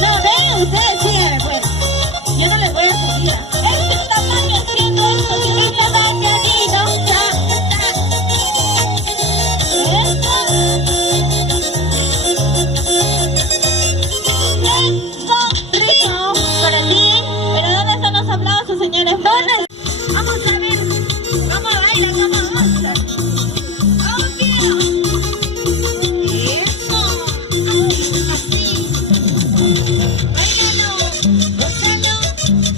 No, ven, ustedes siguen, pues. Yo no les voy a subir. Es que está mal haciendo esto, señorita, bañadito. Rico, para ti. Pero ¿dónde están los aplausos, señores? ¿Dónde? Vamos a ver. ¿Cómo baila? ¿Cómo goza? ¡Oh, tío! ¡Eso! Así. ¡Báilalo! ¡Gózalo!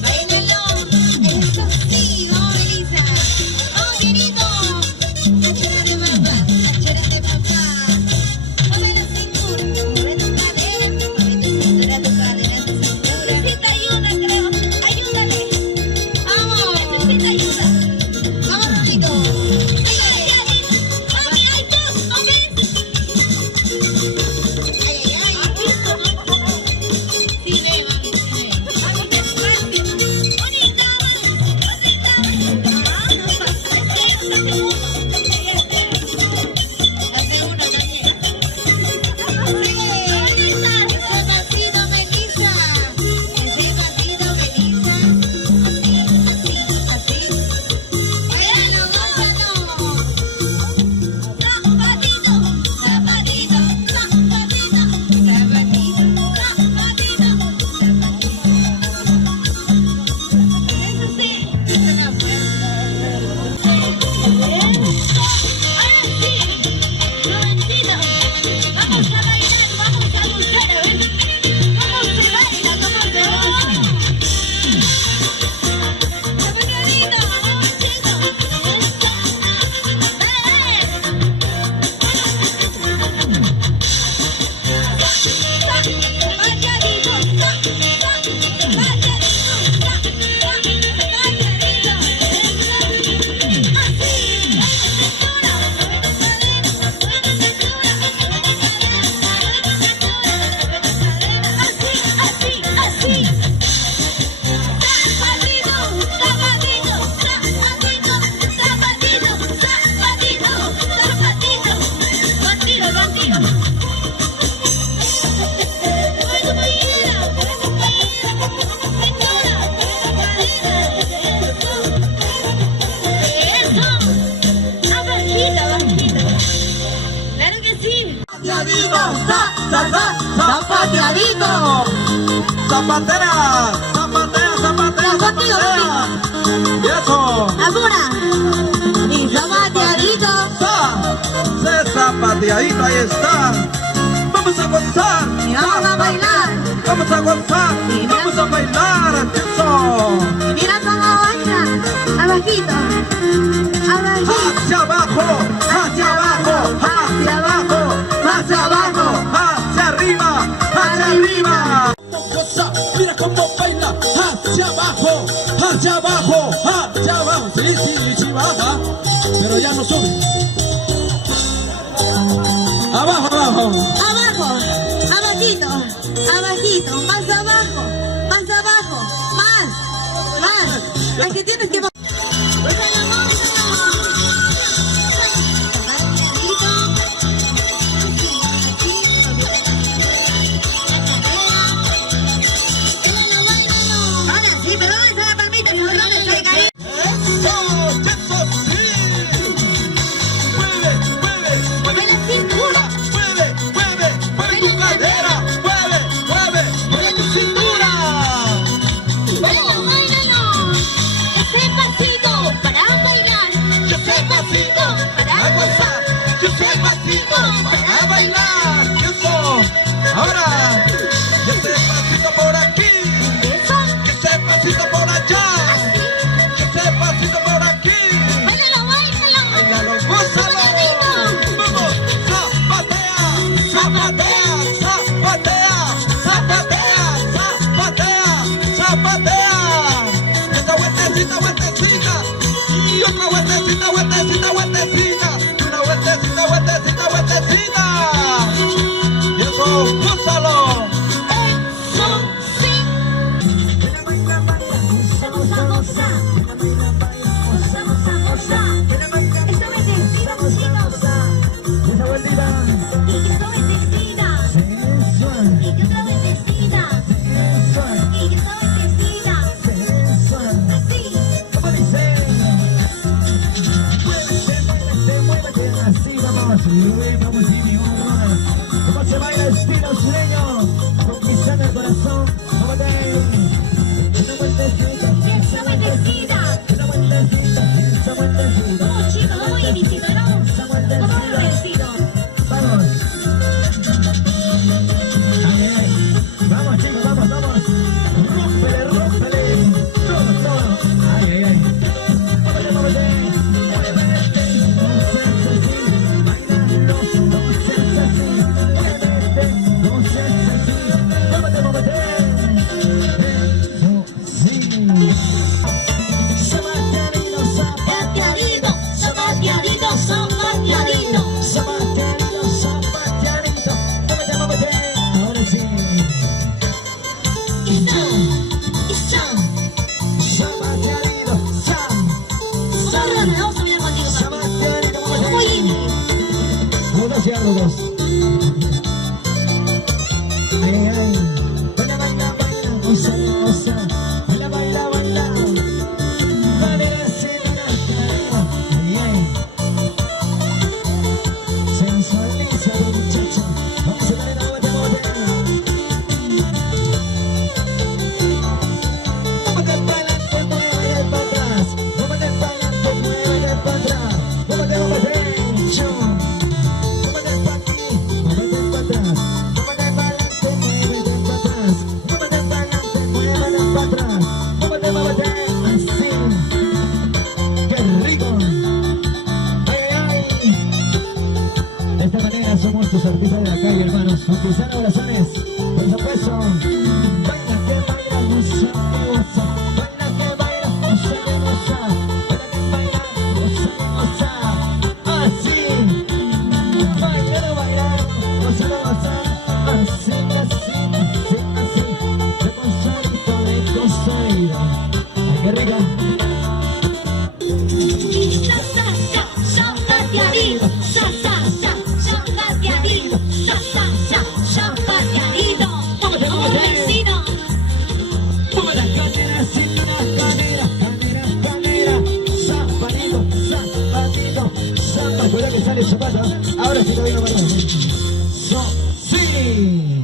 ¡Báilalo! ¡Eso sí! ¡Oh, Elisa! ¡Oh, querido! ¡Cachera de papá! ¡Cachera de papá! ¡Mueve la cintura! ¡Mueve tu cadera! ¡Mueve tu cintura, tu cadera, tu cintura! Necesita ayuda, creo. ¡Ayúdale! ¡Vamos! Necesita ayuda. ¡Vamos, Rojito! ¡Mami, hay dos! ¿No ves? ¡Ay, ay, ay! Sí, ve, mami, sí, ve. ¡Mami, qué fuerte! ¡Bonita, bonita! Hace uno también. Ese pasito, Melissa. Ese pasito, Melissa. Así, así, así. ¡Báilalo, gózalo! Zapatito, zapatito, zapatito, zapatito, zapatito, zapatito. Eso sí, suena fuerte. Ahora sí, jovencito, vamos a bailar, vamos a gozar, a ver cómo se baila, cómo se goza. Zapatito, jovencito, eso. Claro que sí. Zapateadito, zapateadito. Zapatea, zapatea, zapatea, zapatea. Y eso. Ahora. Y zapateadito. Se zapateadito, ahí está. Vamos a gozar. Y vamos a bailar. Vamos a gozar. Vamos a bailar. Eso. Mira cómo baila. Abajito. Abajito. Hacia abajo, hacia abajo, hacia abajo, hacia abajo, hacia arriba, hacia arriba. Mira cómo baila, hacia abajo, hacia abajo, hacia abajo. Sí, sí, sí baja, pero ya no sube. Abajo, abajo. Abajo. Abajito. Abajito. Más abajo. Más abajo. Más. Más. Aquí tienes que... Ahora, ese pasito por aquí, ese pasito por allá, ese pasito por aquí. ¡Báilalo, báilalo! ¡Báilalo, gózalo! ¡Vamos! ¡Zapatea! ¡Zapatea! ¡Zapatea! ¡Zapatea! ¡Zapatea! ¡Zapatea! Esta vueltecita, vueltecita. Y otra vueltecita, vueltecita, vueltecita. Y una vueltecita, vueltecita, vueltecita. Y eso, gózalo. ¡Eso sí! Vamos a gozar. Vamos a gozar. Esta bendecida, chicos. Y esta bendecida. se baila estilo sureño, conquistando el corazón. Vamos a una vueltecita, Esa vueltecita. una vueltecita, esa vueltecita. Vamos chicos, vamos iniciando, ¿no? Esa vueltecita. Vamos vencido. Vamos. Ay, ay. Vamos chicos, vamos, vamos. Rómpele, rómpele. Todo, todo. Ay, ay, ay. Móvete, móvete. Muévete. No seas así. Bailando. No seas así. Muévete. No seas así. Móvete, móvete. Eso sí. Zapateadito, Zapateadito, zapateadito, zapateadito. zapateadito, zapateadito. Móvete, móvete. Ahora sí. Isa. Zapateadito, Solo vamos a mirar contigo, papi. zapateadito, móvete. Muy bien. Unos y arrugos. Ay, ay, ay. Baila, baila, baila. Goza, goza. Baila, baila, baila. Cadera, cintura, cadera. Ay, ay. Sensualiza, muchacha. Vamos a bailar, móvete, móvete. Móvete para adelante, muévete para atrás. Móvete para adelante, muévete para atrás. Móvete, móvete. Chum. Móvete para aquí, móvete para atrás. Móvete para adelante, muévete para atrás. Móvete para adelante, muévete para atrás. Móvete, móvete. Así. ¡Qué rico! ¡Ay, ay, ay! De esta manera somos tus artistas de la calle, hermanos. Conquistando corazones. Por supuesto. Baila que baila, goza que goza. Baila que baila, goza que goza. Baila que baila, goza que goza. Así. Bailando, bailando, gozando, gozando. Así, así, así, así. De gozadito, de gozadito. Ay, qué rico. Sa, sa, sa, zapateadito. Sa, sa, sa, zapateadito. Sa, sa, sa, zapateadito. Móvete, Vamos móvete. vencido. Mueve la cadera, cintura, cadera, cadera, cadera. Zapatito, zapatito, zapatito. Cuidado que sale el zapato. Ahora sí lo vino para atrás. Sí.